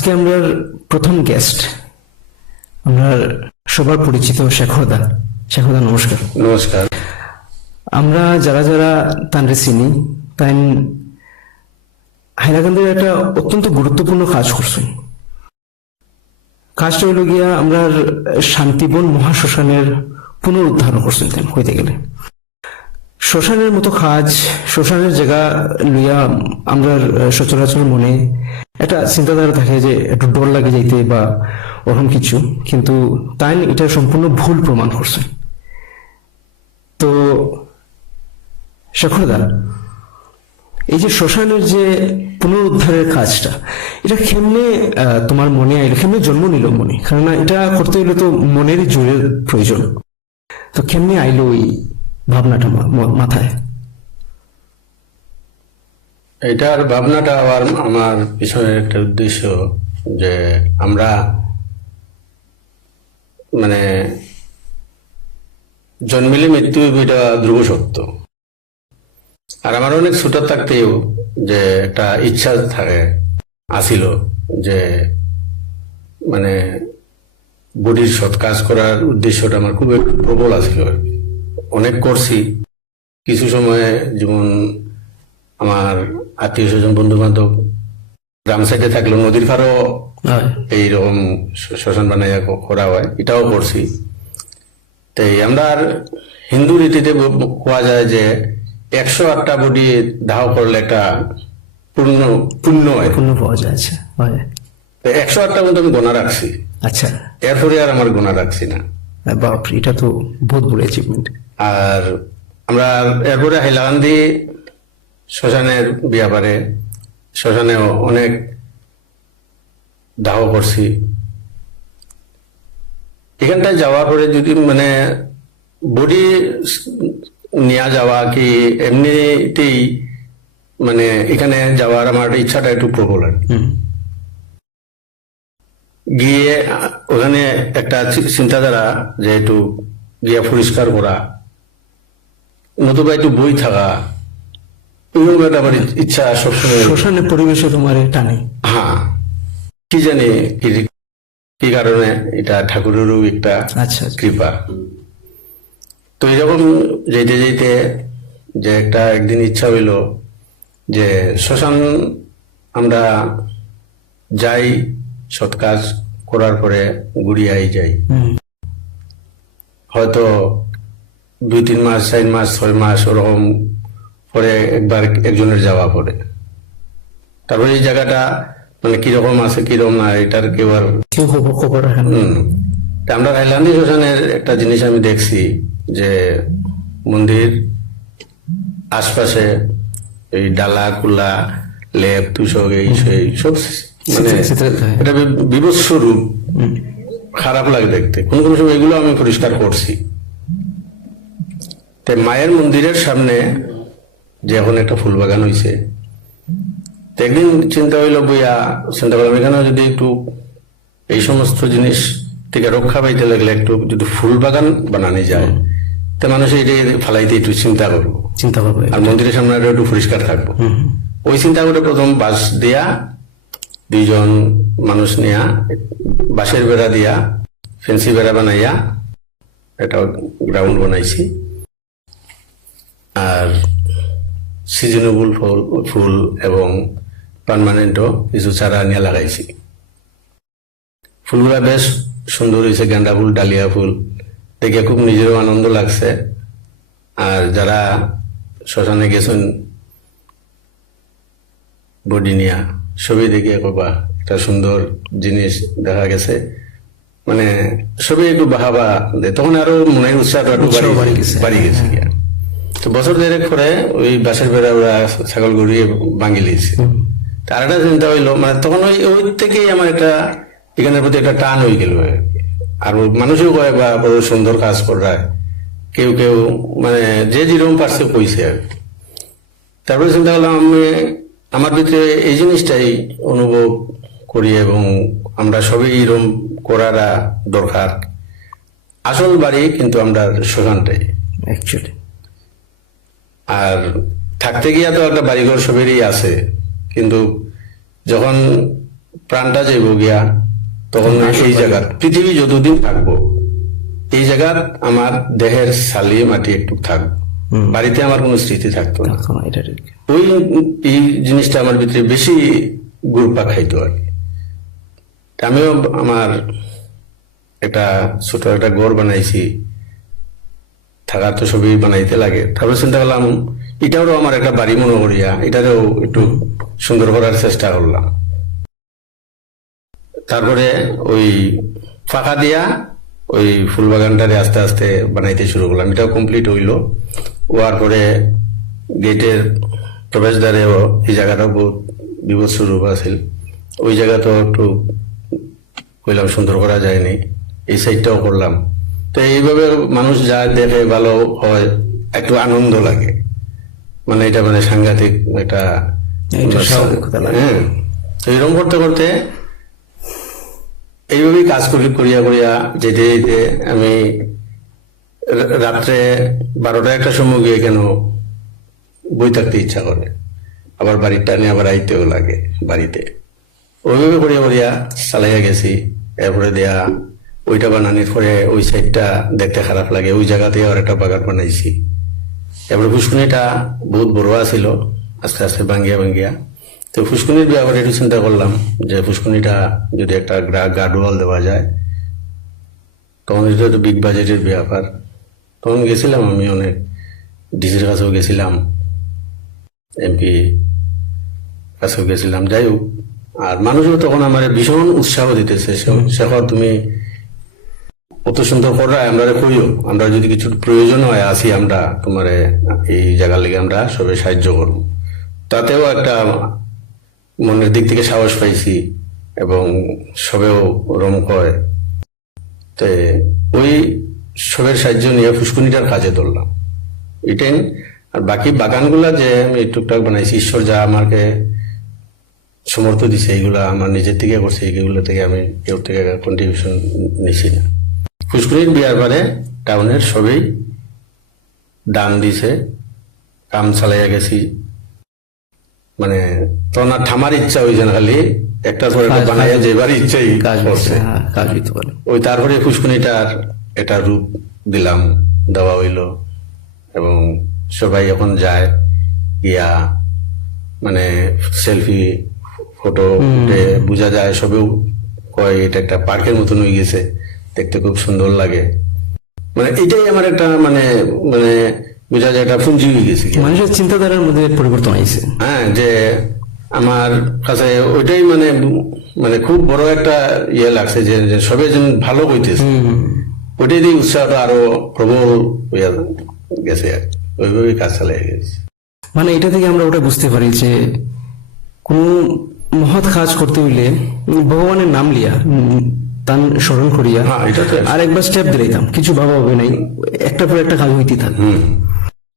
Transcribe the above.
আজকে আমরা প্রথম গেস্ট আমরা সবার পরিচিত শেখরদা। শেখরদা নমস্কার। নমস্কার। আমরা যারা যারা তানরে চিনি তাই হাইলাকান্দির একটা অত্যন্ত গুরুত্বপূর্ণ কাজ করছেন। কাজটা হইল গিয়া আমরা শান্তিবন মহাশ্মশানের পুনরুদ্ধার করছেন হইতে গেলে। শ্মশানের মতো কাজ, শ্মশানের জায়গা লইয়া আমরা সচরাচর মনে একটা চিন্তাধারা থাকে যে একটু ডর লাগে যাইতে বা ওরকম কিছু, কিন্তু তাই এটা সম্পূর্ণ ভুল প্রমাণ করছে। তো শেখরদা, এই যে শ্মশানের যে পুনরুদ্ধারের কাজটা, এটা কেমনে তোমার মনে আইলো, কেমনে জন্ম নিল মনে? কারণ এটা করতে হইলে তো মনেরই জোরের প্রয়োজন। তো কেমনে আইলো ওই ভাবনাটা মাথায়? এটার ভাবনাটা আমার পিছনের একটা উদ্দেশ্য যে আমরা মানে জন্মিলে মৃত্যু এটা ধ্রুব সত্য। আর আমার অনেক ছোট থাকতেও যে একটা ইচ্ছা থাকে আসিল যে মানে বডির সৎ কাজ করার উদ্দেশ্যটা আমার খুব একটু প্রবল আসিল। অনেক করছি। কিছু সময়ে যেমন আমার আত্মীয় স্বজন বন্ধু বান্ধব গ্রাম সাইডে থাকলেও নদীর পাড়ও এইরকম শ্মশান বানাইয়া করা হয়, এটাও করছি। তাই আমরা হিন্দু রীতিতে কোয়া যায় যে 108টা বডি দাহ করলে একটা পুণ্য হয়, পূর্ণ পাওয়া যায়। 108টা মতো আমি গোনা রাখছি। আচ্ছা, এরপরে আর আমার গোনা রাখছি না। বাপরে, এটা তো বহুত বড় অ্যাচিভমেন্ট। আর আমরা এরপরে হাইলাকান্দি শ্মশানের ব্যাপারে শ্মশানে অনেক দাহ করছি। এখানটায় যাওয়ার পরে যদি মানে বডি নিয়ে যাওয়া কি এমনিতেই মানে এখানে যাওয়ার আমার ইচ্ছাটা একটু প্রবল। গিয়ে ওখানে একটা চিন্তাধারা যে একটু গিয়ে পরিষ্কার করা, নতুবা একটু বই থাকা, এরকম একটা আমার ইচ্ছা সবসময়। শ্মশানের পরিবেশে তোমার টানে? হ্যাঁ, কি জানি কি কারণে, এটা ঠাকুরেরও একটা কৃপা। তো এরকম যেতে যেতে যে একটা একদিন ইচ্ছা হইল যে শ্মশান আমরা যাই, সৎ কাজ করার পরে ঘুরিয়াই যাই। হয়তো 2-3 মাস, 4 মাস, 6 মাস ওরকম পরে একবার একজনের যাওয়া পরে, তারপরে এই জায়গাটা মানে কিরকম আছে কিরকম না এটার কেউ আর খবর রাখেন। আমরা হাইলাকান্দি শ্মশানের একটা জিনিস আমি দেখছি যে মন্দির আশপাশে এই ডালা কুলা লেপ তুষক এই সব মানে এটা বিভৎস রূপ, খারাপ লাগে দেখতে। কোন কোন সময় এগুলো আমি পরিষ্কার করছি। তাই মায়ের মন্দিরের সামনে যে এখন একটা ফুল বাগান হয়েছে, একদিন চিন্তা হইল বইয়া চিন্তা করলাম এখানে যদি একটু এই সমস্ত জিনিস থেকে রক্ষা পাইতে লাগলে একটু যদি ফুল বাগান বানানো যায়, তা মানুষ এটা ফালাইতে একটু চিন্তা করবো, আর মন্দিরের সামনে একটু পরিষ্কার থাকবো। ওই চিন্তা করে প্রথম বাঁশ দিয়া 2 জন মানুষ নিয়া বাঁশের বেড়া দিয়া ফেন্সি বেড়া বানাইয়া একটা গ্রাউন্ড বানাইছি। আর সিজনেবল ফুল এবং পার্মানেন্টও কিছু চারা নিয়ে লাগাইছি। ফুলগুলা বেশ সুন্দর হয়েছে, গেন্দা ফুল, ডালিয়া ফুল, দেখে খুব নিজেরও আনন্দ লাগছে। আর যারা শ্মশানে গেছেন বডি নিয়া ছবি দেখে কবা একটা সুন্দর জিনিস দেখা গেছে, মানে সবই একটু বাহাবা, তখন আরো মনের উৎসাহটা একটু বাড়ি গেছে। তো বছর 1.5 পরে ওই বাঁশের বেড়া ওরা ছাগল গড়িয়ে ভাঙি লিয়েছে। তার একটা চিন্তা হইলো, মানে তখন ওই থেকেই আমার একটা এখানের প্রতি একটা টান হয়ে গেল। আর মানুষও কয় বা বড় সুন্দর কাজ করা, কেউ কেউ মানে যে যেরকম পারছে কইছে আর। তারপরে চিন্তা করলাম আমি আমার ভিতরে এই জিনিসটাই অনুভব করি এবং আমরা সবই এরকম করাটা দরকার। আসল বাড়ি কিন্তু আমরা শ্মশানটাই অ্যাকচুয়ালি। আর থাকতে গিয়া তো একটা বাড়িঘর সবেরই আছে, কিন্তু যখন প্রাণটা যাইব গিয়া, তখন এই জায়গার পৃথিবী যতদিন থাকবো এই জায়গার আমার দেহের সালি মাটি একটু থাকবো, বাড়িতে আমার কোনো স্মৃতি থাকতো না। থাকতো না, এটা ঠিক। ওই এই জিনিসটা আমার ভিতরে বেশি গুরুপা খাইতো আর কি। তা আমিও আমার একটা ছোট একটা ঘর বানাইছি, থাকার তো সবই বানাইতে লাগে। তারপর চিন্তা করলাম এটাও আমার একটা বাড়ি মনে করিয়া এটারও একটু সুন্দর করার চেষ্টা করলাম। তারপরে ওই ফাঁকা দিয়া ওই ফুল বাগানটারে আস্তে আস্তে বানাইতে শুরু করলাম। এটাও কমপ্লিট হইলো। হওয়ার পরে গেটের প্রবেশদ্বারেও এই জায়গাটাও বহুত বিভৎস রূপ আছিল। ওই জায়গাটাও একটু কইলাম সুন্দর করা যায়নি, এই সাইডটাও করলাম। তো এইভাবে মানুষ যা দেখে ভালো হয়, একটু আনন্দ লাগে, মানে এটা মানে সাংঘাতিক একটা স্বাভাবিকতা লাগে। হ্যাঁ। তো এরকম করতে করতে এইভাবেই কাজ করিয়া করিয়া যেতে যেতে আমি রাত্রে 12টা একটা সময় গিয়ে কেন বই থাকতে ইচ্ছা করে, আবার বাড়ির টানে আবার আইতেও লাগে বাড়িতে। ওইভাবে করিয়া করিয়া চালাইয়া গেছি। এরপরে দেয়া ওইটা বানানোর পরে ওই সাইডটা দেখতে খারাপ লাগে, ওই জায়গাতে আর একটা বাগান বানাইছি। এরপরে ফুসকুনিটা বহুত বড় আছিল, আস্তে আস্তে ভাঙ্গিয়া ভাঙ্গিয়া। তো ফুসকুনির ব্যাপারে একটু চিন্তা করলাম যে ফুসকুনিটা যদি একটা গার্ডওয়াল দেওয়া যায়, তখন এটা তো বিগ বাজেটের ব্যাপার। তখন গেছিলাম আমি অনেক, ডিসির কাছেও গেছিলাম, এমপি কাছেও গেছিলাম। যাই হোক, আর মানুষও তখন আমার ভীষণ উৎসাহ দিতেছে, শেখর তুমি কত সুন্দর করা, আমরা কইও, আমরা যদি কিছু প্রয়োজন হয় আসি, আমরা তোমার এই জায়গার লেগে আমরা সবাই সাহায্য করব। তাতেও একটা মনের দিক থেকে সাহস পাইছি এবং সবেও রম হয়। তো ওই সবের সাহায্য নিয়ে ফুসকুনিটার কাজে ধরলাম এটাই। আর বাকি বাগানগুলা যে আমি টুকটাক বানাইছি, ঈশ্বর যা আমাকে সমর্থ দিছে, এইগুলা আমার নিজের থেকে করছে, এইগুলো থেকে আমি কেউ থেকে কন্ট্রিবিউশন নিছি না। ফুসকুনির বিয়ার পরে টাউনের সবই দান দিছে, কাম চালাইয়া গেছি। মানে তখন আর থামার ইচ্ছা হয়েছে না, খালি একটা ধরে বানাইয়া যেবার ইচ্ছাই কাজ করছে। কাজ হইতে পারে। ওই তারপরে ফুসকুনিটার একটা রূপ দিলাম, দেওয়া হইল। এবং সবাই এখন যায় গিয়া মানে সেলফি ফটো বোঝা যায়, সবেও কয় এটা একটা পার্কের মতন হয়ে গেছে, দেখতে খুব সুন্দর লাগে। মানে এটাই আমার একটা মানে মানে বোঝা যায় একটা পুঁজি হয়ে গেছে। মানুষের চিন্তাধারার মধ্যে পরিবর্তন আইছে। হ্যাঁ, যে আমার কাছে ওইটাই মানে মানে খুব বড় একটা ইয়ে লাগছে যে সবাই যেন ভালো কইতেছে, ওইটাই দিয়ে উৎসাহটা আরো প্রবল হইয়া গেছে। আর ওইভাবেই কাজ চালিয়ে গেছে। মানে এটা থেকে আমরা ওটা বুঝতে পারি যে কোন মহৎ কাজ করতে হইলে ভগবানের নাম লিয়া তান স্মরণ করিয়া হ্যাঁ, এটা তো আর একবার স্টেপ দিলাইতাম, কিছু ভাবা হবে নাই, একটা পর একটা কাজ হইতে থাকে।